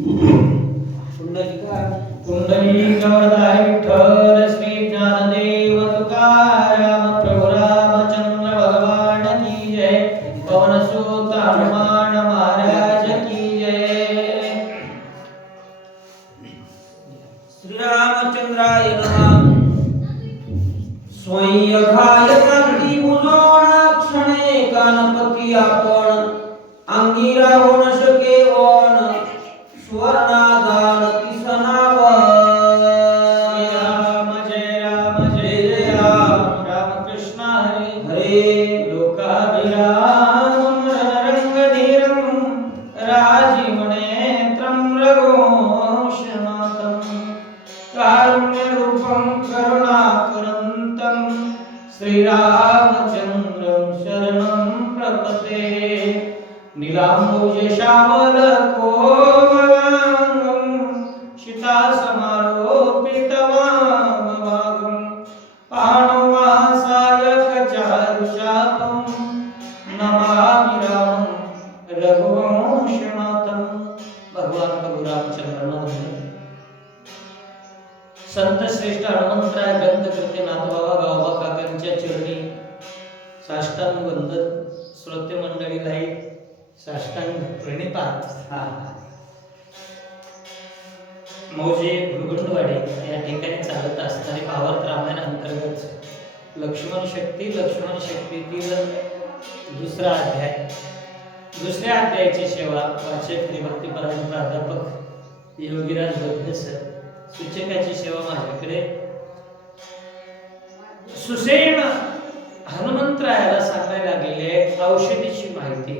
पुंडलिक वरदाय विठ्ठल श्री ज्ञानदेव तुकाराम प्रभु रामचंद्र भगवान की जय। पवन सुत हनुमान महाराज की जय। श्री रामचंद्राय नमः। स्वयंघाय कांती मुजोण क्षणे गणपती आपण अंगी राहू न शके ओण स्वर्णादान किसनाव। राम जय राम राम कृष्ण हरे हरे। लोकाभिरामं रणरंगधीरं राजीवनेत्रं रघुवंशनाथं कारुण्यरूपं करुणाकरन्तं श्रीरामचन्द्रं शरणं प्रपद्ये। नीलांबुज श्यामल कोमलांगं सीतासमारोपितवामभागं पाणवासायकचारुचापं नमामि रामं रघुवंशनाथं। भगवान प्रभु रामचंद्रांना संत श्रेष्ठ हनुमंतराय ग्रंथकृते नाथबाबा गावबा काकांच्या चरणी साष्टांग वंदन। श्रोते मंडळीलाही साष्टांग प्रणिपात। मौजे भृगुंडवाडी या ठिकाणी चालत असणारे भावार्थ रामायण अंतर्गत लक्ष्मण शक्तीतील दुसरा अध्याय, दुसऱ्या अध्यायाची सेवा वाचक भक्तिपरायण प्राध्यापक योगीराज बद्दे सर, सूचकाची सेवा माझ्याकडे। सुसेन हनुमंतरायाला सांगायला लागलेली औषधीची माहिती।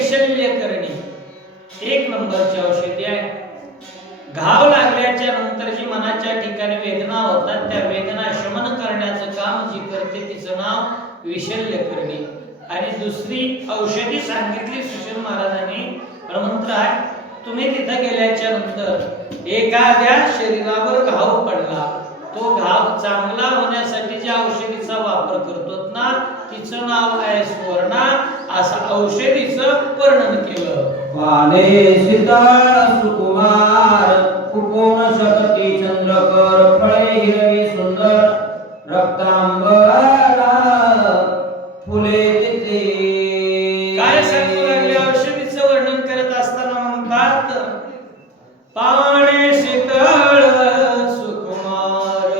शल्य करणी एक नंबरची औषधी आहे। घाव लागल्याच्या नंतर जी मनाच्या ठिकाणी वेदना होतात त्या वेदना शमन करण्याचं काम जी करते तिचं नाव विशल्य करणी। आणि दुसरी औषधी सांगितली सुशील महाराजांनी, हनुमंतराय तुम्ही तिथं गेल्याच्या नंतर एखाद्या शरीरावर घाव पडला, तो घाव चांगला होण्यासाठी ज्या औषधीचा वापर करतो ना तिचं नाव आहे सुवर्णा। असं औषधीचं वर्णन केलं। पाने शीतळ सुकुमार कुकोण शकती चंद्रकर फळे हिरवी सुंदर रक्तांबरा फुले तिथे। काय सांगू लागले? औषधीचं वर्णन करत असताना म्हणतात पाने शीतळ सुकुमार।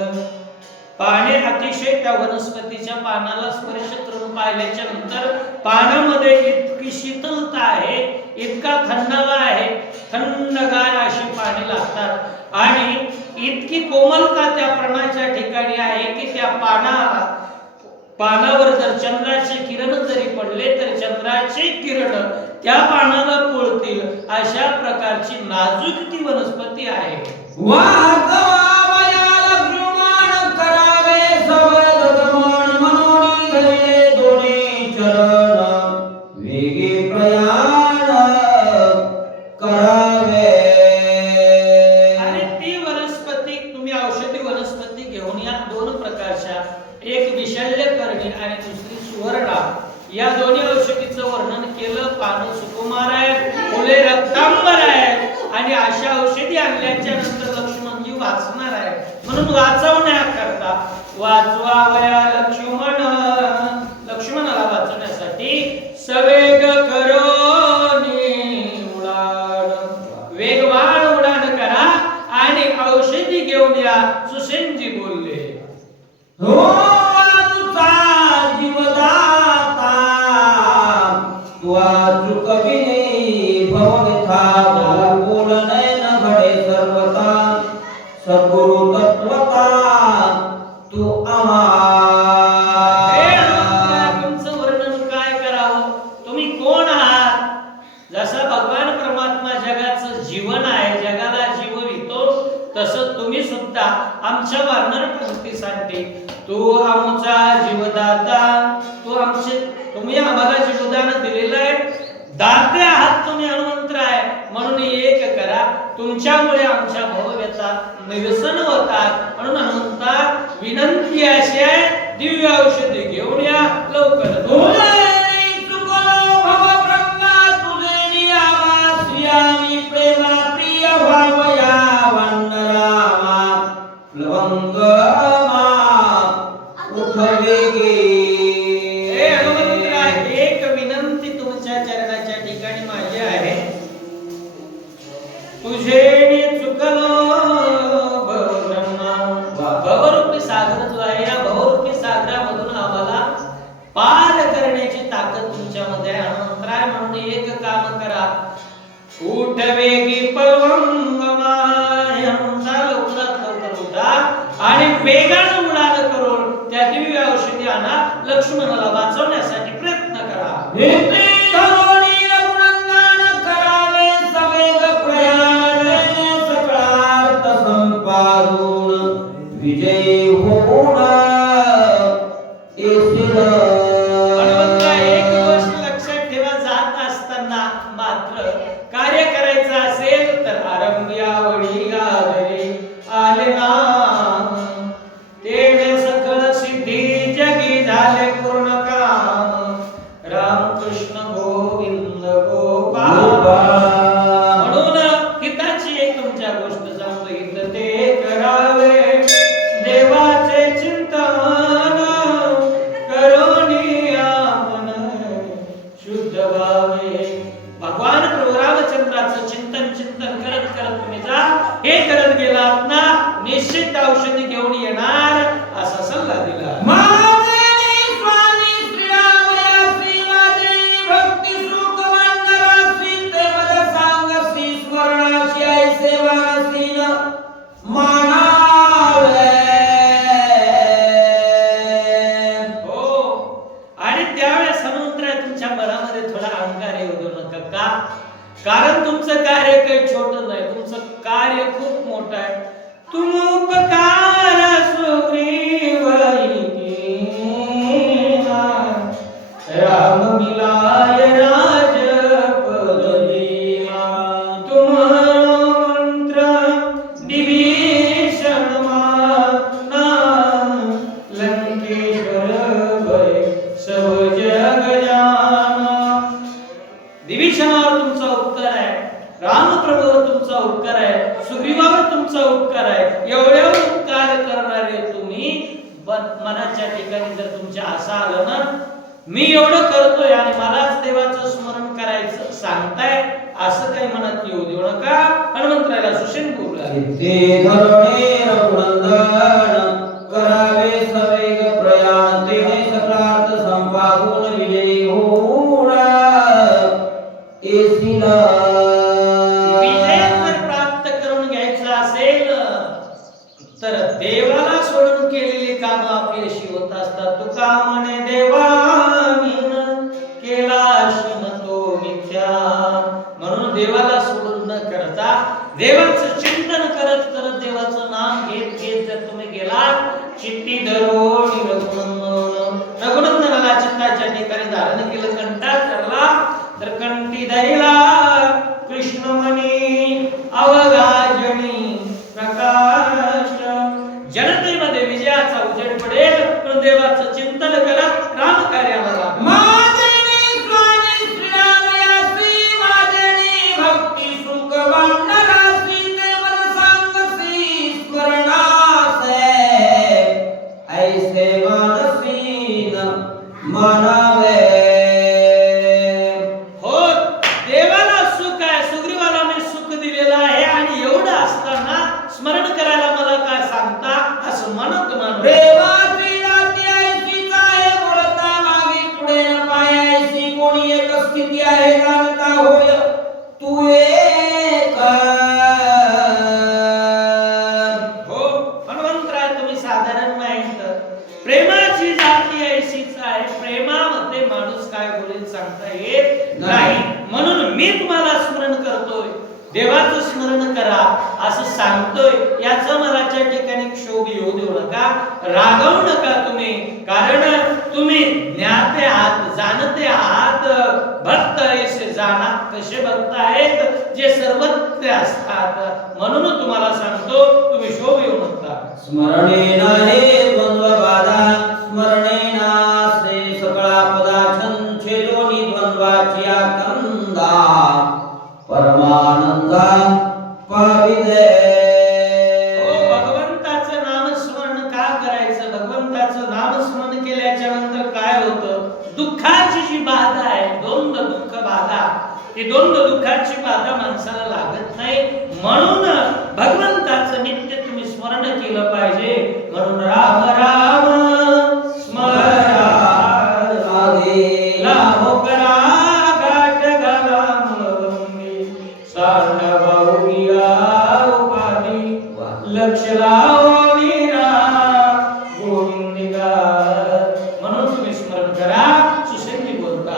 पाने अतिशय त्या वनस्पतीच्या पानाला स्पर्श करून पाहिल्याच्या नंतर पानामध्ये इतकी शीतलता आहे, इतका थंडावा आहे, थंडगार अशी पाने लागतात आणि इतकी कोमलता त्या प्राणाच्या ठिकाणी आहे की त्या पानावर जर चंद्राचे किरण जरी पडले तर चंद्राचे किरण त्या पानाला पोळतील अशा प्रकारची नाजूक ती वनस्पती आहे। आणि ती वनस्पती तुम्ही औषधी वनस्पती घेऊन या दोन प्रकारच्या, एक विशल्य करणी आणि दुसरी सुवर्णा। या दोन्ही औषधीचं वर्णन केलं। पानं सुकुमार आहेत, फुले रक्तांबर आहेत आणि अशा औषधी आणल्याच्या नंतर लक्ष्मणजी वाचणार आहे म्हणून वाचवण्याकरता वाचवावया लक्ष्मणाला वाचवण्यासाठी सवेग करोनी उडाण, वेगवान उडाण करा आणि औषधी घेऊन या। सुसेनजी बोलले हो तुझा जीवदाता तुआ चुकविने भवविथा बोल नयन घडे सर्वता सद्गुरु तत्वता तू आम्हा। तुमचं वर्णन काय करावं? तुम्ही कोण आहात? जसं भगवान परमात्मा जगाचं जीवन आहे, जगाला जीववितो, तसं तुम्ही सुद्धा आमच्या वानर पंक्तीसाठी तू आमचा जीवदाता, तुम्ही आम्हाला जीवदान दिलेलं आहे, दाते आहात तुम्ही हनुमंतराय म्हणून एक करा। तुमच्यामुळे आमच्या भवव्यथा निरसन होतात म्हणून हनुमंता विनंती अशी आहे, दिव्य औषधी घेऊन या लवकर। तुझे चुकलो भव इथे धरोणी रघुनंदन करावे सवेग प्रयाण सकळार्थ संपादून विजयी होऊन येशील. हनुमंता, एक गोष्ट लक्षात ठेवा, जात असताना मात्र कार्य करायचं असेल तर आरंभी आवडी गाजरे आले ना, तेने सकळ सिद्धी जगी झाले पूर्ण काम. रामकृष्ण गोविंद गोपाल. म्हणून हिताची एक तुमच्या गोष्ट सांगतो, हित ते करावे देवाचे चिंतन, करोनी आपण शुद्ध व्हावे. भगवान प्रभू रामचंद्राचं चिंतन करत करत तुम्ही जा. हे करत गेलात ना, निश्चित औषधी घेऊन येणार असा सल्ला दिला. कारण तुमचं कार्य काही छोटं नाही, तुमचं कार्य खूप मोठं आहे. तुम उपकार सुग्रीवई केला, राम मिलाय राजपद दिला. तुम्हारा मंत्र विभीषण माना, लंकेश्वर भय सब जग जाना. विभीषणावर तुमचा उपकार आहे, रामप्रभूवर तुमचा उपकार आहे, सुग्रीवावर तुमचा उपकार आहे. एवढे उपकार करणारे तुम्ही मनाच्या ठिकाणी जर तुमच्या असं आलं ना, मी एवढं करतोय आणि मलाच देवाचं स्मरण करायचं सांगताय, असं काही मनात येऊ देऊ नका. हनुमंतरायाला सुषेण बोलला, इथे धरणे रघुनंदन करावे सवेग प्रयाण, तेने सकळार्थ संपादून विजयी होऊन येशील. विजय जर प्राप्त करून घ्यायचा असेल तर देवाला सोडून केलेली कामं अपयशी होत असतात. तुका म्हणे देवानीन केला शिन तो मिथ्या. म्हणून देवाला सोडून न करता देवाचं चिंतन करत करत देवाचं नाम घेत घेत जर तुम्ही गेलात, चित्ती धरोणी रघुनंदनाला चित्ताच्या ठिकाणी धारण केलं, कंठात धरला तर कंठी धरिला कृष्णमणी अवघाजनी प्रकाश. जनतेमध्ये विजयाचा उजेड पडेल, पण देवाचं चिंतन करत राम कार्याला लागा. माझे स्वामी श्रीरामयासी, माझे भक्ती सुख वांडरासी, ते मन सांगसी स्मरणासे, ऐसे मानसी न मानावे. हो, देवाला सुख आहे, सुग्रीवाला मी सुख दिलेलं आहे, आणि एवढं असताना स्मरण करायला मला काय सांगता, असं म्हणत म्हणून प्रेमाची नाती ऐशीच आहे, बोलता मागे पुढे न पाय ऐशी, कोणी एक स्थिती आहे जाणता होय तू एक. हो, हनुमंतराय तुम्ही साधारण नाही तर प्रेमाची जाती ऐशीच आहे. प्रेमामध्ये माणूस काय बोलेल सांगता येत नाही. म्हणून मी तुम्हाला स्मरण करतोय, देवाचं स्मरण करा असं सांगतोय. याचं मनाच्या ठिकाणी क्षोभ येऊ देऊ नका, रागवू नका तुम्ही. कारण तुम्ही ज्ञाते आहात, जाणते आहात, भक्त ऐसे जाणा कसे भक्त आहेत जे सर्वत्र असतात. म्हणून तुम्हाला सांगतो, तुम्ही क्षोभ येऊ नका. स्मरणे नाही द्वंद्व बाधा, स्मरणे नासे सकळा पदा, छंछेदोनी द्वंद्वाची आकंदा, परमानंदा पाविदे. भगवंताचं नामस्मरण का करायचं? भगवंताचं नामस्मरण केल्याच्या नंतर काय होतं? दुःखाची जी बाधा आहे, द्वंद्व दुःख बाधा, ती द्वंद्व दुःखाची बाधा माणसाला लागत नाही. म्हणून भगवंताचं नित्य तुम्ही स्मरण केलं पाहिजे. म्हणून राम राम स्मरा लाभो करा गाठ घाला मौनी, सारखा बाहुनिया उपाधी लक्ष लावा वीरा गोविंदिका. म्हणून तुम्ही स्मरण करा. सुसेंदी बोलता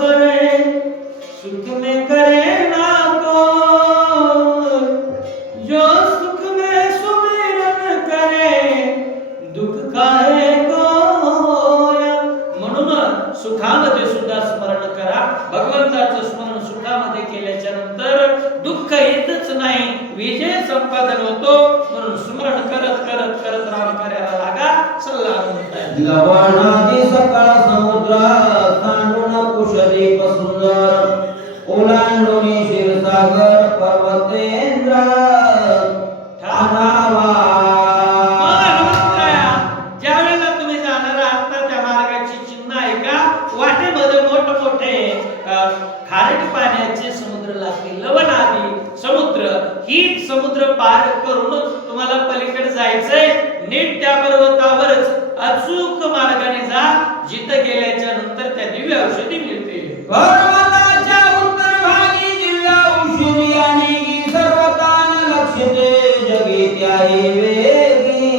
करे सुख में करे ना कोई, जो सुख में सुमिरन करे दुःख काहे कोया. म्हणून सुखामध्ये सुद्धा स्मरण करा. भगवंताचं स्मरण सुखामध्ये केल्याच्या नंतर दुःख येतच नाही, विजय संपादन होतो. म्हणून स्मरण करत करत करत राम कार्याला लागा. सल्ला म्हणताय लवणादी सकळ समुद्र सांडून कुशदीप सुंदर ओलांडून क्षीरसागर पर्वतेंद्र ठाणावा. ज्या वेळेला तुम्ही जाणार आहात ना त्या मार्गाची चिन्ह आहे का? वाटेमध्ये मोठमोठे खारट पाण्याचे समुद्र लागतील. लवण आदी समुद्र ही समुद्र पार करून तुम्हाला पलीकडे जायचंय. नीट त्या पर्वतावरच अचूक मार्गाने जा. जिथं गेल्याच्या नंतर त्या दिव्य औषधी मिळते. पर्वताच्या उत्तर भागी दिव्य औषधी आणि सर्वतान लक्षिते जगी त्याही वेगी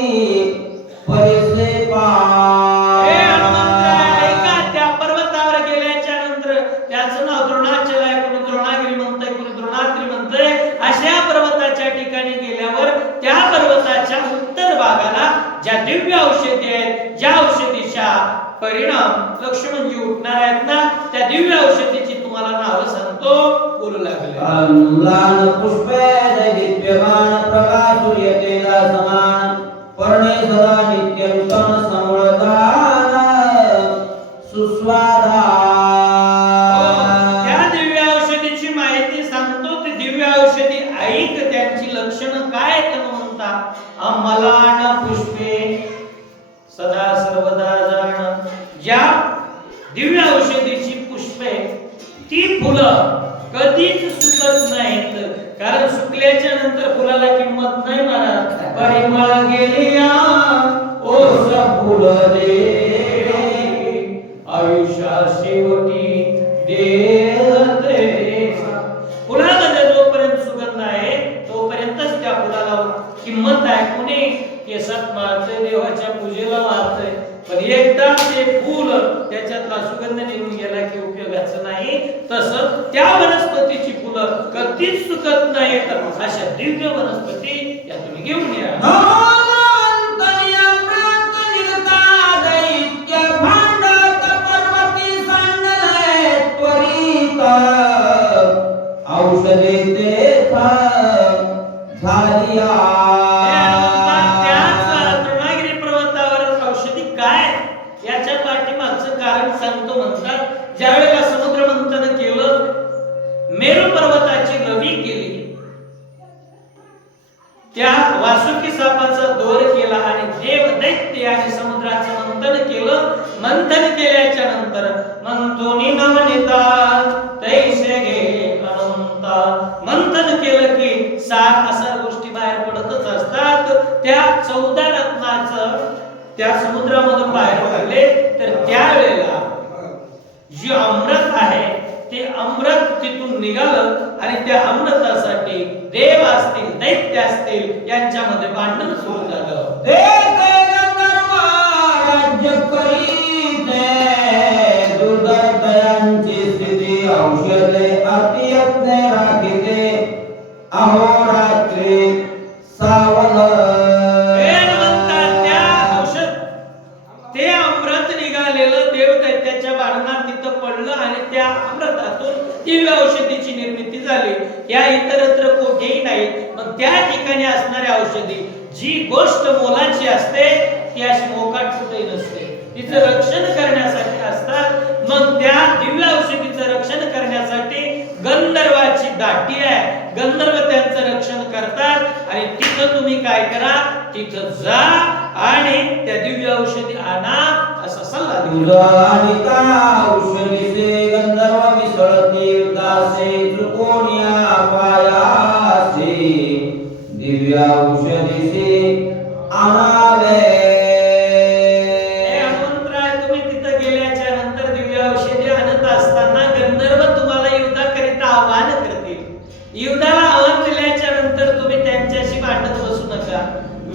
परिसे हे हनुमंत ऐका, त्या पर्वतावर गेल्याच्या नंतर त्याचं नाव द्रोणाचल आहे. कोणी द्रोणागिरी म्हणतंय, कोणी द्रोणाद्री म्हणतंय. अशा पर्वताच्या ठिकाणी गेल्यावर त्या पर्वताच्या उत्तर भागाला ज्या दिव्य औषधी आहेत, ज्या औषधीच्या परिणाम लक्ष्मणजी उठणार आहेत ना, त्या दिव्य औषधीची तुम्हाला नावं सांगतो. बोलू लागले. लाल पुष्पे दैदिप्यमान प्रकाश येतेला समान पर्णे सदा नित्यंतम समृद्धान सुस्वादा. त्या दिव्य औषधीची माहिती सांगतो. ती दिव्य औषधी ऐक. त्यांची लक्षणं काय ते म्हणतात. अमलान पुष्पे सदा सर्वदा जाण. ज्या दिव्य औषधीची पुष्पे ती फुलं कधीच सुकत नाहीत. कारण सुकल्याच्या नंतर फुलाला किंमत नाही महाराज. परिमळ गेलिया ओस फुल दे आयुष्या शेवटी देते. फुलामध्ये जोपर्यंत सुगंध आहे तोपर्यंतच त्या फुलाला किंमत आहे. कोणी केसात मारते, देवाच्या पूजेला मारते, पण एकदा ते फूल त्याच्यातला सुगंध निघून गेला की उपयोगाचं नाही. तसंच त्या वनस्पतीची फुलं कधीच सुकत नाहीत. अशा दिव्य वनस्पती या तुम्ही घेऊन या. औषधे ते झालिया. द्रोणागिरी पर्वतावर औषधी काय याच्या पाठीमागचं कारण सांगतो. म्हणतात ज्या वेळेला समुद्र मंथन केलं, मेरू पर्वताची रवी केली, त्या वासुकी सापाचा दोर केला आणि देव दैत्य आणि समुद्राचं मंथन केलं. मंथन केल्याच्या नंतर मंथोनी नवनीता तैसे गे अनंता. मंथन केलं की सात असा गोष्टी बाहेर पडतच असतात. त्या 14 रत्नाचं त्या समुद्रामधून बाहेर पडले तर त्यावेळेला जे अमृत आहे ते अमृत तिथून निघालं आणि त्या अमृतासाठी देव असतील, दैत्य असतील यांच्यामध्ये भांडण सुरू झालं. राज्य करीते दुर्दैत्यांची स्थिती औषधे अतियत्ने राखिते अहोरात्री सावध. ते अमृत निघालेलं देव दैत्याच्या भांडणात तिथं पडलं आणि त्या अमृतातून दिव्य औषधीची निर्मिती झाली. या इतरत्र कोठेही नाही. मग त्या ठिकाणी असणाऱ्या औषधी जी गोष्ट मोलाची असते ती अशी मोकाट कुठेही नसते. तिचं रक्षण करण्यासाठी असतात. मग त्या दिव्य औषधीचं रक्षण करण्यासाठी गंधर्वाची दाटी आहे. गंधर्व त्यांचं रक्षण करतात आणि तिथं तुम्ही काय करा, तिथं जा आणि त्या दिव्य औषधी आणा असा सल्ला दिला. औषधीचे गंधर्व मिसळते दासे त्रिकोणिया पायासे दिव्य औषधीचे आणावे. तुम्ही तिथं गेल्याच्या नंतर दिव्य औषधी आणत असताना गंधर्व तुम्हाला युद्धाकरिता आव्हान करतील. युद्धाला आव्हान दिल्याच्या नंतर तुम्ही त्यांच्याशी भांडत बसू नका.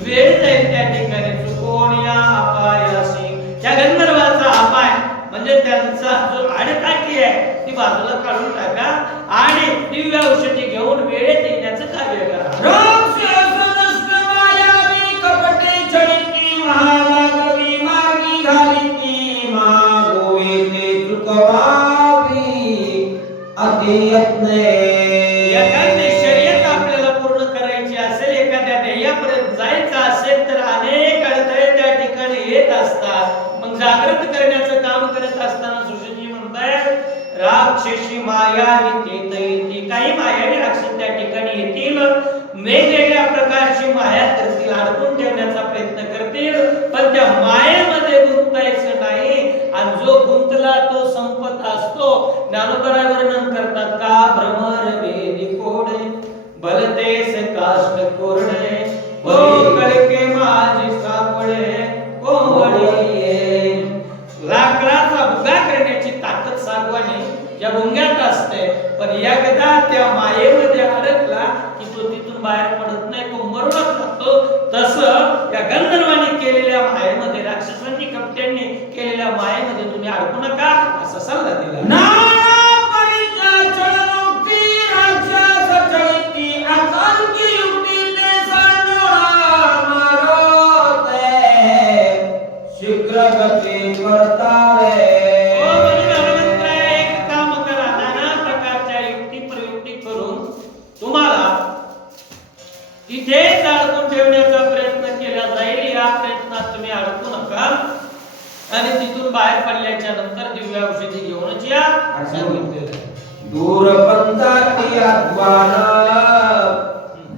वेळ जाईल त्या ठिकाणी. त्रिकोणिया अपायासी त्या गंधर्वाचा अपाय म्हणजे त्यांचा जो काठी आहे ती बाजूला काढून टाका आणि दिव्य औषधी घेऊन वेळेत येण्याचं कार्य करा. राक्षस नष्ट मायावी कपटे चढती महामागवी मार्गी घालिती मागोवे ते चुकवावी अति यत्ने. एखादी शर्यत आपल्याला पूर्ण करायची असेल, एखाद्या ध्येयापर्यंत जायचं असेल तर अनेक अडथळे त्या ठिकाणी येत असतात. मग जागृत करण्याचं काम करत असताना सुशीलजी म्हणतायत राक्षसी माया येते. काही मायावी राक्षस त्या ठिकाणी येतील, वेगवेगळ्या प्रकारची माया करतील, अडकून ठेवण्याचा प्रयत्न करतील, पण त्या मायेमध्ये गुंतायचं नाही. आणि जो गुंतला तो संपत असतो. ज्ञानोबा वर्णन करतात का भ्रमर वेदी कोडे भलतेस काष्ट कोरडे ओ कळके माझी सापडे कोवळी. लाकडाचा भुगा करण्याची ताकद सागवानी ज्या भुंग्यात असते, पण एकदा त्या मायेमध्ये अडकला की तो तिथून बाहेर पडत नाही, तो मरूनच जातो. तसं या गंधर्वांनी केलेल्या मायेमध्ये, राक्षसांनी कपट्यांनी केलेल्या मायेमध्ये तुम्ही अडकू नका असा सल्ला दिला. नाना परिचा चळनुक्ती राक्षस चळती आकांकी युक्ती ते सांडोळा मारते शीघ्र गती करतावे. एक काम करा, नाना प्रकारच्या युक्ती प्रयुक्ती करून तुम्हाला तिथेच अडकून ठेवण्याचा प्रयत्न केला जाईल. या प्रयत्नात तुम्ही अडकू नका आणि तिथून बाहेर पडल्याच्या नंतर दिव्य औषधी घेऊनच या सांगितलेलं. दूरपंथाती आत्मान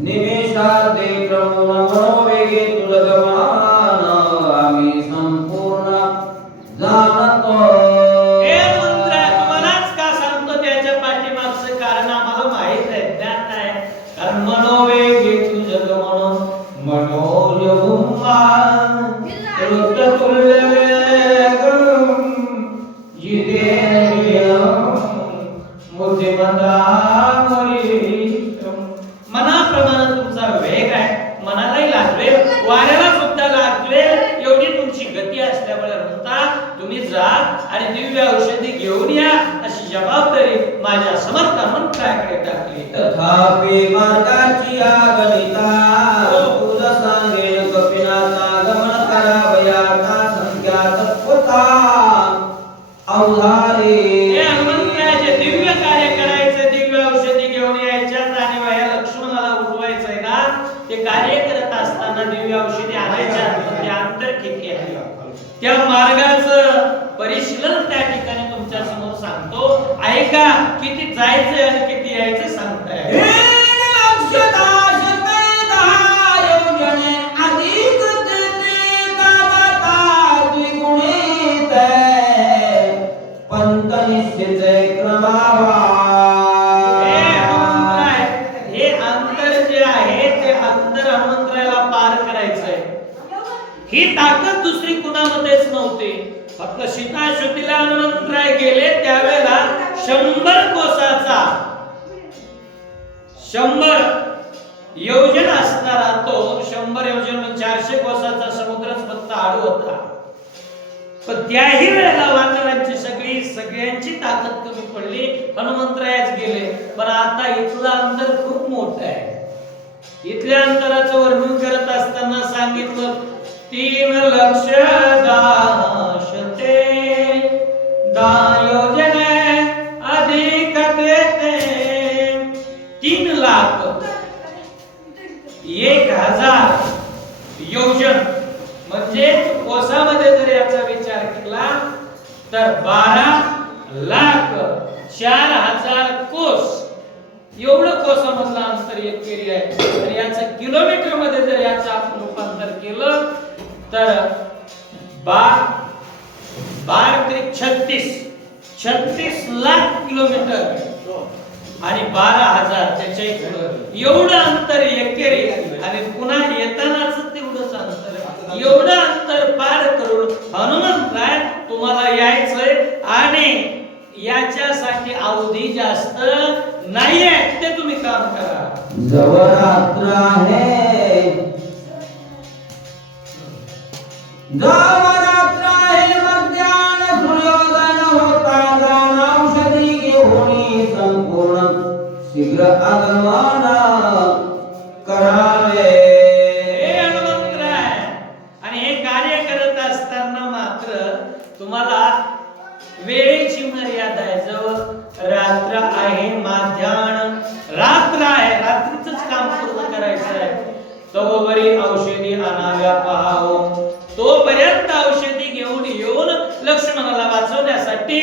निमेषाते क्रमण मनोवेगे तुलगमान आम्ही संपूर्ण जाणतो. हे मंत्र तुम्हालाच का सांगतो त्याच्या पाठीमागचं कारण आम्हाला माहित आहे, ज्ञात आहे. कारण मनोवेगे तुलगमान मनोयहुमान तुल्य मनाप्रमाणे तुमचा वेग आहे, मनालाही लागवेल, वाऱ्याला सुद्धा लागवेल, एवढी तुमची गती असल्यामुळे म्हणता तुम्ही जा आणि दिव्य औषधी घेऊन या अशी जबाबदारी माझ्या समर्थ मंत्राकडे टाकली. तथापि मार्गाची आगनिता तुझ सांगेन कपिनाथा गमन करावयाचा संख्यात होता अवधारे. हे हनुमंताचे दिव्य कार्य करायचं, दिव्य औषधी घेऊन यायच्यात आणि वया लक्ष्मणाला उठवायचंय ना, ते कार्य करत असताना दिव्य औषधी आणायच्या ते अंतर किती आहे त्या मार्गाचं परिशीलन त्या ठिकाणी तुमच्या समोर सांगतो. ऐका, किती जायचं आणि किती यायचं सांगताय. हे अंतर जे आहे ते अंतर हनुमंतराला पार करायचंय. ही ताकद दुसरी कुणामध्येच नव्हती. फक्त सीताशुद्धीला हनुमंतराय गेले त्यावेळेला 100 कोसाचा 100 योजन असणारा तो 100 योजन म्हणजे 400 कोसाचा समुद्रच फक्त आडू होता. पण त्याही वेळेला वानरांची सगळ्यांची ताकद कमी पडली, हनुमंतरायच गेले. पण आता इथलं अंतर खूप मोठं आहे. इथल्या अंतराचं वर्णन करत असताना सांगितलं 3 लक्ष दाशते दायोजने अधिक देते. 3 लाख 1000 योजन म्हणजे कोसामध्ये जर याचा विचार केला तर 12,04,000 कोस एवढं कोसामधलं अंतर एकेरी आहे. तर याचं किलोमीटर मध्ये जर याचं आपण रूपांतर केलं तर 36 लाख किलोमीटर आणि 12,000 त्याच्या एवढं अंतर एकेरी. आणि पुन्हा येतानाच तेवढंच अंतर, एवढं अंतर पार करून हनुमंतराय तुम्हाला यायचंय. आणि याच्यासाठी अवधी जास्त नाहीये, ते तुम्ही काम करा. जवळ रात्र आहे, जवळ रात्र आहे, मध्यान सूर्योदय होता जाणार. शीघ्र आगमन करावे. हे हनुमंतराय, आणि हे कार्य करत असताना मात्र तुम्हाला वेळेची मर्यादा आहे. जवळ रात्र आहे, माध्यान रात्र आहे, रात्रीच काम पूर्ण करायचं आहे. तोवरी औषधी आणाव्या पाहावो. तोपर्यंत औषधी घेऊन येऊन लक्ष्मणाला वाचवण्यासाठी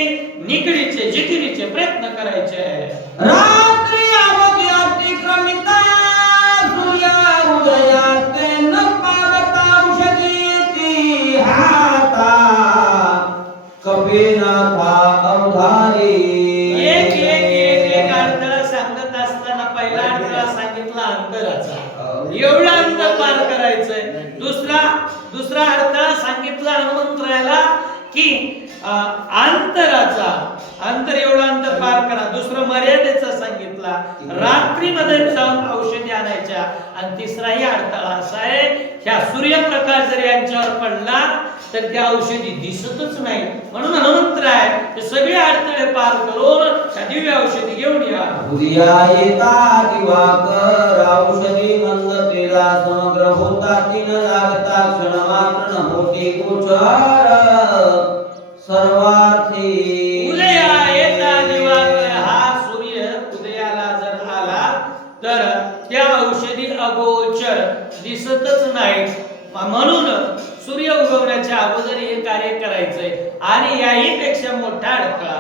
निकडीचे जिकिरीचे प्रयत्न करायचे आहे. रात्री अवधी अतिक्रमिता सूर्या उदयाते न पावता औषधी ती हाता कपिनाथा अवधारी. एक एक एक एक अडथळा सांगत असताना पहिला अडथळा सांगितला अंतराचा, एवढा अंतर पार करायचंय. दुसरा अडथळा सांगितला हनुमंतरायाला की अंतर एवढा अंतर पार करा. दुसरं मर्यादेचा सांगितला, रात्रीमध्ये जाऊन औषधी आणायच्या. आणि तिसराही अडथळा असा आहे, ह्या सूर्यप्रकाश जर यांच्यावर पडला तर त्या औषधी दिसतच नाही. म्हणून हनुमंतराय हे सगळे अडथळे पार करून त्या दिव्य औषधी घेऊन या. उदया येता दिवाकर औषधी मंद तेला समग्र होता तीन लागता क्षण मात्र न होती गोचर सर्वार्थी. उदया येता दिवाकर, हा सूर्य उदयाला जर आला तर त्या औषधी अगोचर दिसतच नाही. म्हणून सूर्य उगवण्याच्या अगोदर हे कार्य करायचंय. आणि याही पेक्षा मोठा अडथळा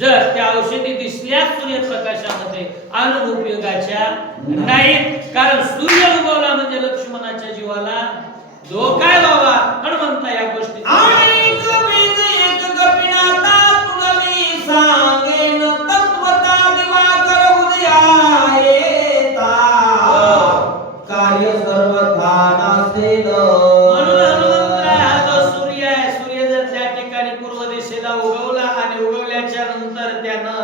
जर त्या औषधी दिसल्या सूर्यप्रकाशामध्ये अनुपयोगाच्या नाहीत. कारण सूर्य उगवला म्हणजे लक्ष्मणाच्या जीवाला धोका आहे बाबा. हनुमंता या गोष्टी एक कपिनाथा तुलमी सांगेन तत्वता दिवाकर उदया येता कार्य सर्वथा नासेल. म्हणून हनुमंतराय हा जो सूर्य आहे, सूर्य जर त्या ठिकाणी पूर्व दिशेला उगवला आणि उगवल्याच्या नंतर त्यानं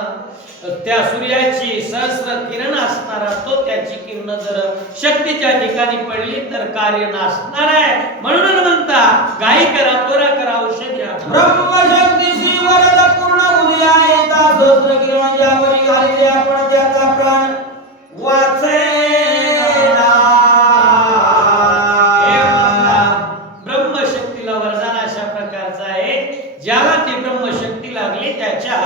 त्या सूर्याची सहस्र किरण असणारा तो त्याची किरण जर शक्तीच्या ठिकाणी पडली तर कार्य नासणार आहे. म्हणून म्हणता गाई करा, त्वरा करा, औषधी आणा. ब्रह्मशक्ती श्री वरद पूर्ण उदया येता सहस्र किरण ज्यावरी घालिले आपण त्याचा प्राण वाचेना. ब्रह्मशक्तीला वरदान अशा प्रकारचं आहे, ज्याला ती ब्रह्मशक्ती लागली त्याच्या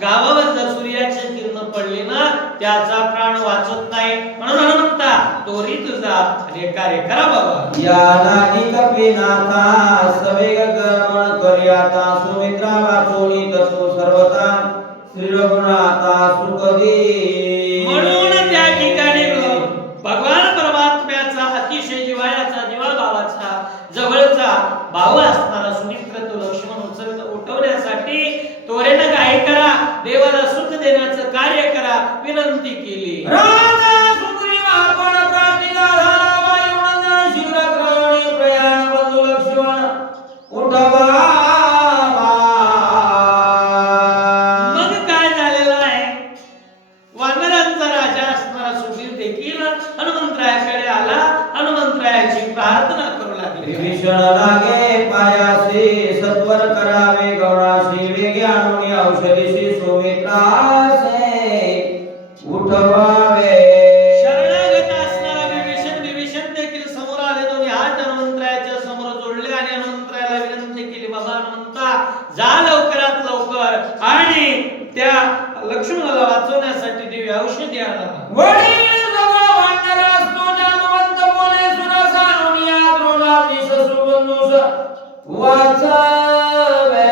गावावर जर सूर्याची किरण पडली ना त्याचा प्राण वाचत नाही. म्हणून म्हणता त्वरित जा आणि हे कार्य करा बाबा. या नागी कपिनाथा सवेग गमन कर्याता सुमित्रा वाचोनी तत्व सर्वता श्री रघुनाथा सुखदी. म्हणून त्या ठिकाणी भगवान परमात्म्याचा अतिशय जिव्हाळ्याचा, जीवा भावाचा, जवळचा भाऊ असणारा सुमित्र तो लक्ष्मण उठवण्यासाठी त्वरेनं काय करा, देवाला सुख देण्याचं कार्य करा विनंती केली. राजा सुग्रीव आपण प्राप्तीला झाला वायुमंडळ शीघ्र करणे प्रयाण बंधू लक्ष्मण उठवा. मग काय झालेलं आहे, वानरांचा राजा असणारा सुग्रीव देखील हनुमंतरायाकडे आला. हनुमंतरायाची प्रार्थना करू लागले. विभीषण लागे पायासी सत्वर करावे गौराशी वेगे आणून औषधीशी सुमित्रासे उठवावे. शरणागत असणारा विभीषण देखील समोर आले. दोन्ही हात हनुमंतरायाच्या समोर जोडले आणि हनुमंतरायाला विनंती केली, बाबा हनुमंता जा लवकरात लवकर आणि त्या लक्ष्मणाला वाचवण्यासाठी दिव्य औषधी आणा. वडील जवळ वानर असतो जामवंत बोले सुरस आणून या द्रोणाधीश सुबंधूस वाचवे.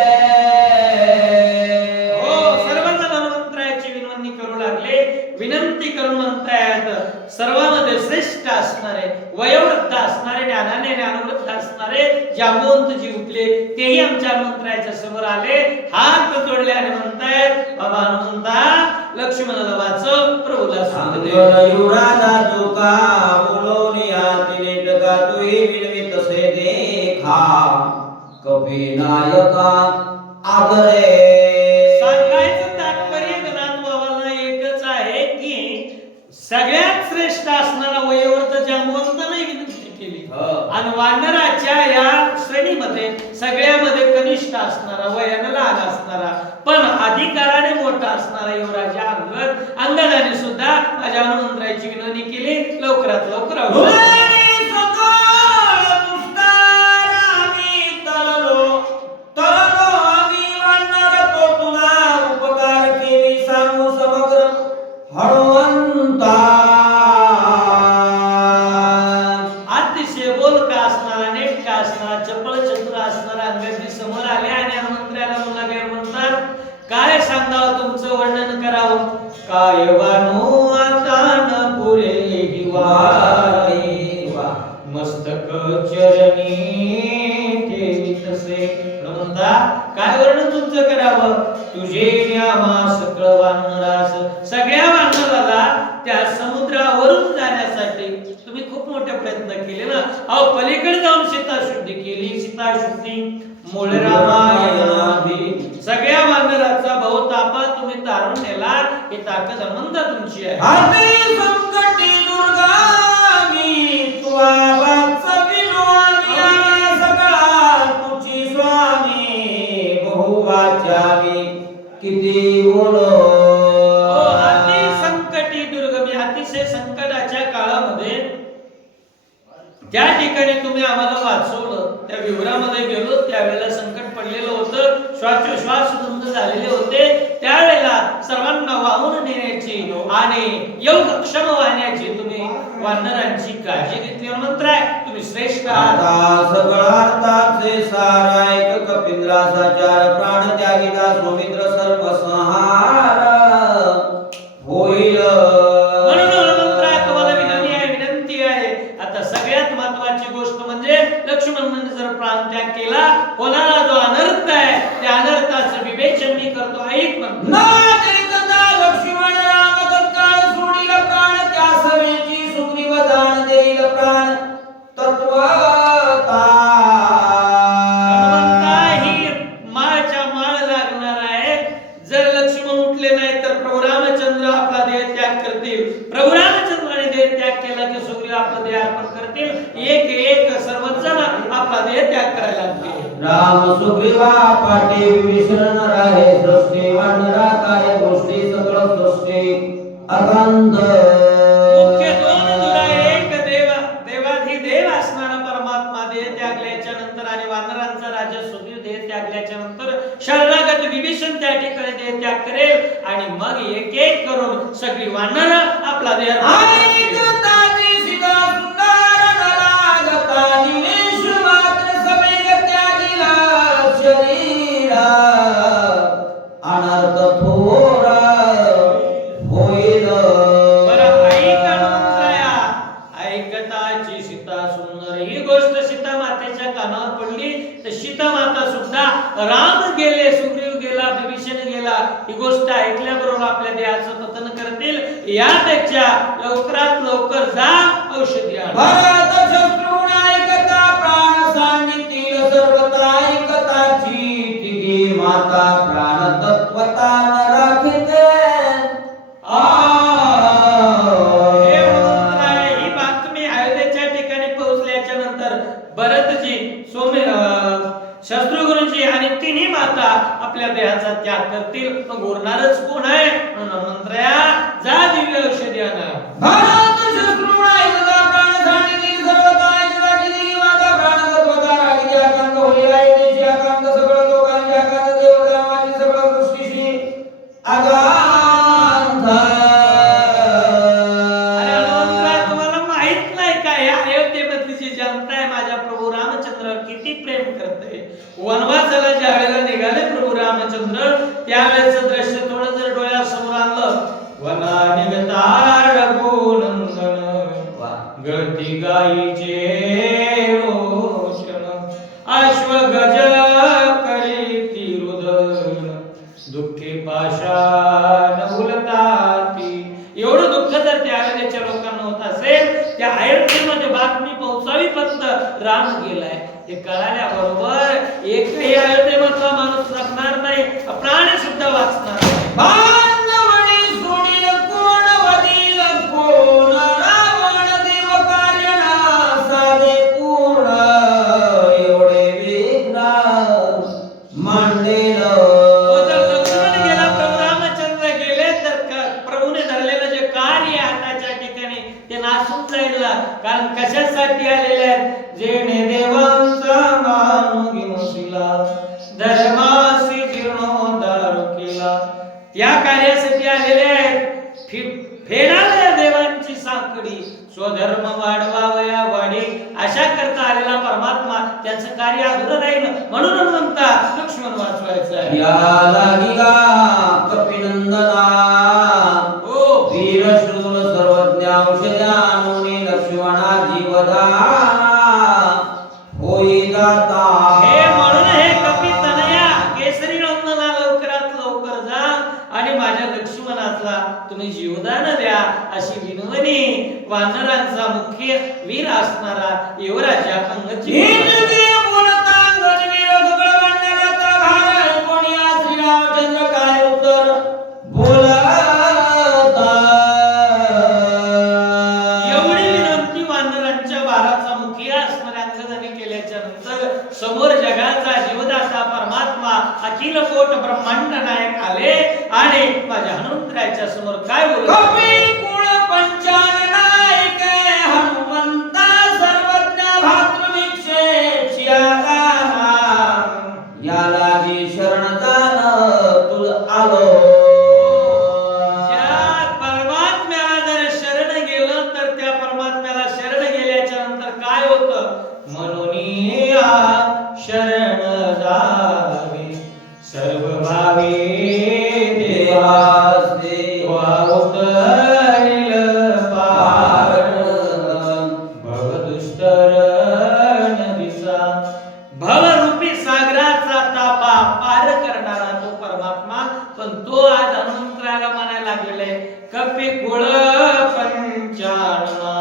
हो, सर्वजण हनुमंतरायाची विनंती करू लागले. विनंती करून म्हणतायत सर्वांमध्ये श्रेष्ठ असणारे, वयोवृद्ध असणारे, ज्ञानाने ज्ञानवृद्ध असणारे जांबवंत जी उठले तेही आमच्या हनुमंतरायाच्या समोर आले. हात जोडले आणि म्हणतायत, बाबा हनुमंता लक्ष्मणाला वाचव, प्रभूला सुख दे. युवराजा जोका बोलोनी आती नेटका तुही विनवी तसे देखा कपिनायका आदरे. सांगायचं तात्पर्य गणात बाबांना एकच आहे की सगळ्यात श्रेष्ठ असणारा वयोवृद्ध जांबवंताने विनंती केली आणि वानराच्या या श्रेणीमध्ये सगळ्यामध्ये कनिष्ठ असणारा, वयाने लहान असणारा पण अधिकाराने मोठा असणारा युवराजा अंगद, अंगदाने हनुमंताने सुद्धा माझ्या हनुमंतराची विनवणी केली, लवकरात लवकर औषध. अतिशय बोलका असणारा, नेटका असणारा, चपळ चतुर असणारा अंगदी समोर आले आणि हनुमंतराला मुलागे म्हणतात, काय सांगावं तुमचं वर्णन करावं. काय वानो आता न पुरे हिवाळे मस्तक चरणी ठेवी तसे. म्हणता काय वर्णन तुमचं करावं. तुझे न्यामा सकळ वानरास, सगळ्या वानराला त्या समुद्रावरून जाण्यासाठी तुम्ही खूप मोठे प्रयत्न केले ना. अहो पलीकडे जाऊन सीताशुद्धी केली, सीताशुद्धी मूळ रामायणाधी सगळ्या वानराचा बहुतापा तुम्ही तारून नेला. ही ताकद अनंत तुमची आहे. आधी संकटी दुर्गामी तुवाचा विनोदी सगळा तुझी स्वामी बहुवाचामी किती बोलो. अति संकटी दुर्गमी, अतिशय संकटाच्या काळामध्ये त्या ठिकाणी तुम्ही आम्हाला वाचवलं. त्या विवरामध्ये गेलो त्यावेळेला संकट पडलेलं होतं, श्वासोश्वास बंद झालेले होते. त्यावेळेला सर्वांना वाहून नेण्याची आणि योगक्षम वाहण्याची तुम्ही वानरांची काळजी घेतली. मंत्र आहे तुम्ही श्रेष्ठ आहात. सगळार्थाचे सारायक कपिंद्रासाचार प्राण त्यागिता सौमित्र सर्व संहार होईल. म्हणून मंत्र तुम्हाला विनंती आहे, विनंती आहे. आता सगळ्यात महत्त्वाची गोष्ट म्हणजे लक्ष्मणाने जर प्राण त्याग केला, होणारा जो अनर्थ आहे त्या अनर्थाचं विवेचन मी करतो. ऐक म्हणतो ना देखता लक्ष्मण राम तत्काळ सोडील प्राण, त्या सवेची सुग्रीव दान देईल प्राण तत्वता. हनुमंताही माळच्या माळ लागणार आहे. जर लक्ष्मण उठले नाही तर प्रभू रामचंद्र आपला देह त्याग करतील. प्रभू रामचंद्राने देह त्याग केला की सुग्रीव आपला देह अर्पण करतील. एक एक सर्वजण आपला देह त्याग करायला लागतील. राम सुग्रीवा पाटे विभीषण राहे सृष्टी वानरा काय गोष्टी सगळ सृष्टी अगंध. मुख्य दोन दुरा, एक देवाधिदेव असणारा परमात्मा देह त्यागल्याच्या नंतर आणि वानरांचा राजा सुग्रीव देह त्यागल्याच्या नंतर शरणागत विभीषण त्या ठिकाणी देह त्याग करेल आणि मग एक एक करून सगळी वानर आपला देह अनर्थ थोरा होईल. ऐकताची सीता सुंदर. ही गोष्ट सीता मातेच्या कानावर पडली तर सीता माता सुद्धा, राम गेले, सुग्रीव गेला, विभीषण गेला, ही गोष्ट ऐकल्याबरोबर आपल्या देहाचं पतन करतील. यापेक्षा लवकरात लवकर जा औषधी आण. भरत शत्रुन ऐकता प्राण सांगितली सर्वता ऐकताची तिघी माता प्राण तत्वता न राखिते. ही बातमी अयोध्येच्या ठिकाणी पोहोचल्याच्या नंतर भरतजी, शत्रुघ्नजी आणि तिन्ही माता आपल्या देहाचा त्याग करतील. मग उरणारच कोण आहे. मंत्र्या जा दिव्य औषधी आणा. भरत शत्रुन ऐकता प्राण सांगितली सर्वता ऐकताची तिघी माता प्राण तत्वता राखिते. अखंड होईल देशी अखंड सगळं लोकांची अखंड देवरामाची सगळं सृष्टीशी अगाध. तुम्हाला माहित नाही का या अयोध्येमधली जी जनता आहे माझ्या प्रभू रामचंद्रावर किती प्रेम करते. वनवासाला ज्या वेळेला निघाले प्रभू रामचंद्र त्यावेळेचं दृश्य थोडं जर डोळ्यासमोर आणलं. वना निघता रघुनंदन गती गायीचे रोशन, अश्वगज करीती रुदन दुःखे पाषाण उलताती. एवढं दुःख जर त्या अयोध्येच्या लोकांना होत असेल, त्या अयोध्येमध्ये बातमी पोहोचावी फक्त राम गेलाय हे कळाल्याबरोबर एकही अयोध्येमधला माणूस जगणार नाही, प्राणी सुद्धा वाचणार नाही. बांधवणी सोडील कोण वदील कोण, रावण देव कार्यणा साधे पूर्ण. एवढे विघ्न मांडलेलं. जर लक्ष्मण गेला, प्रभू रामचंद्र गेले तर प्रभूने धरलेलं जे कारण कशासाठी आलेले आहेत? जेणे देवांचा मान घेऊसिला धर्मासी जीर्णोद्धार केला, त्या कार्यासाठी आलेले आहेत. फेडाव्या देवांची साखळी, स्वधर्म वाढवावया वाढे, अशा करता आलेला परमात्मा त्यांचं कार्य अधुरं राहील म्हणून म्हणता लक्ष्मण वाचवायचं आहे. या लागिला कपिनंदना हो वीरशूर सर्वज्ञ औषधानुने लक्ष्मणा जीवदाना होई दाता. हे म्हणून हे कपी तनया केसरी नंदना लवकरात लवकर जा आणि माझ्या लक्ष्मणाचा तुम्ही जीवदान द्या अशी विनवणी वानरांचा मुख्य वीर असणारा युवराजा अंगची समोर जगाचा जीवदाता परमात्मा अखिल कोट ब्रह्मांड नायक आले आणि माझ्या हनुमंतराच्या समोर काय बोलले? कपी कुळ पंचान नायक हनुमंता सर्वज्ञ भातृविक्षेची आगाना या लागी शरणदान तुझ आलो. ज्या परमात्म्याला जर शरण गेलं तर त्या परमात्म्याला शरण गेल्याच्या नंतर काय होतं? म्हणून शरण जावे सर्व भावे देवास देवा उतरिल पार भवदुष्टर नदीचा भवरूपी सागराचा तापा पार करणारा तो परमात्मा. पण तो आज हनुमंतराला म्हणायला लागलेला आहे कपी कुळ पंचानना.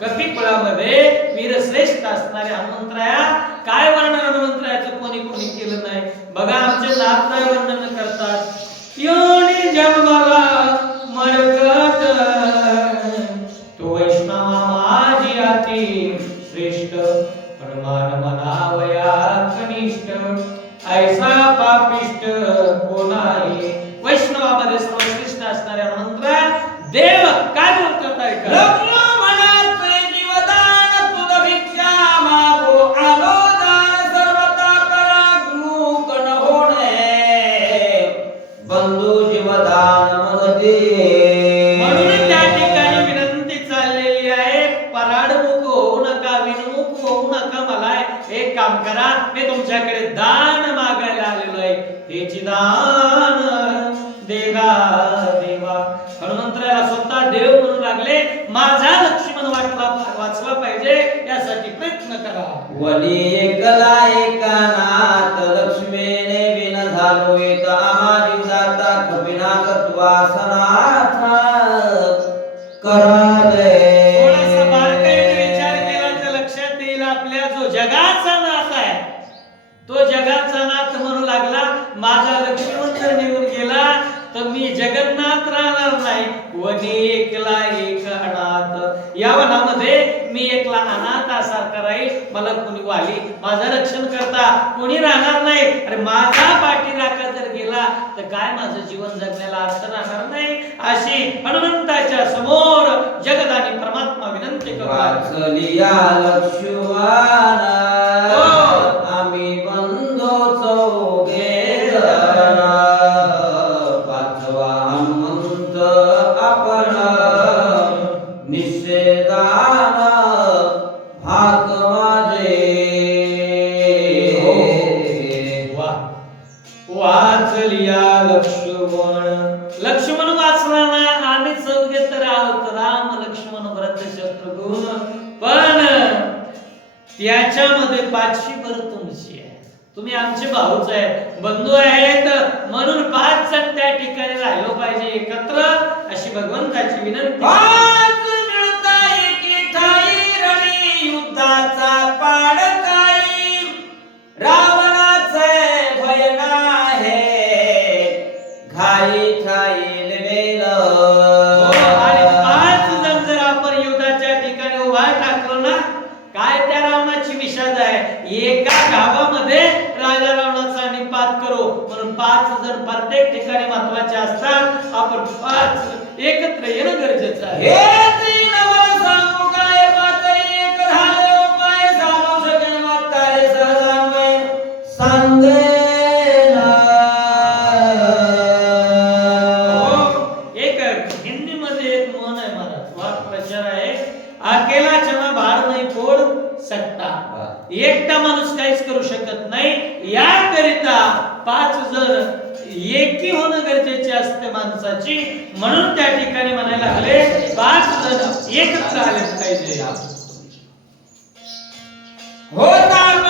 कपी कुळामध्ये वीरश्रेष्ठ असणारे हनुमंतराया काय वर्णन हनुमंतरायाचं कोणी कोणी केलं नाही बघा. आमचे नाथराय वर्णन करतात योनी जन्मला मरकत तो वैष्णवा माझी अति श्रेष्ठ हनुमान म्हणावया कनिष्ठ ऐसा पापिष्ट कोणाही. वैष्णवामध्ये सर्वश्रेष्ठ असणारे हनुमंतराय देव काय बोलतात ऐका. म्हणून त्या ठिकाणी विनंती चाललेली आहे पराडमुख होऊ नका, विनमुख होऊ नका. मला एक काम करा, मी तुमच्याकडे दान मागायला आलेलो आहे, हेची दान देगा देवा. हनुमंतरायाला स्वतः देव म्हणू लागले माझा लक्ष्मण वाचला पाहिजे यासाठी प्रयत्न करा. वली एकला एकानात लक्ष्मीने विन झालो येत आम्हा जीवदाता कपिनाकत्वासनाथ करा दे. थोडासा बारकाईने विचार केला तर लक्षात येईल आपल्या जो जगाचा नाथ आहे तो जगाचा नाथ म्हणू लागला माझा लक्ष्मण जर निघून गेला तर मी जगन्नाथ राहणार नाही. वनी एकला एक अनाथ, या वनामध्ये मी एकला अनाथासारखा राहील, मला कोणी वाली माझं रक्षण करता कोणी राहणार नाही. अरे माझा पाठीराखा जर गेला तर काय माझं जीवन जगण्याला अर्थ राहणार नाही. अशी हनुमंताच्या समोर जगदानी परमात्मा विनंती करतो. लक्ष्मण आम्ही बंधो चौघे पाचवा हनुमंत आपण निषेधान भाग माझे. वाचलिया लक्ष्मण. लक्ष्मण वाचला ना, आम्ही चौघे तर आहोत राम लक्ष्मण भरत शत्रुघ्न, पण त्याच्यामध्ये पाचवी भर तुमची आहे. तुम्ही आमचे भाऊच आहे, बंधू आहेत, म्हणून 5 जण त्या ठिकाणी राहिलो पाहिजे एकत्र अशी भगवंताची विनंती. युद्धाचा पाड काही रावणाचे भय नाही घाई ठाईल वेल. आणि 5 जण जर आपण युद्धाच्या ठिकाणी उभा टाकलो ना, काय त्या रावणाची विषाद आहे. एका गावामध्ये राजा रावणाचा निपात करू म्हणून 5 जण प्रत्येक ठिकाणी महत्वाचे असतात. आपण 5 एकत्र येणं गरजेचं आहे. हे तीन वर सांगू काय पातळी याकरिता 5 जण एकी होणं गरजेचे असते माणसाची, म्हणून त्या ठिकाणी म्हणायला लागले 5 जण एकत्र आले पाहिजे. होता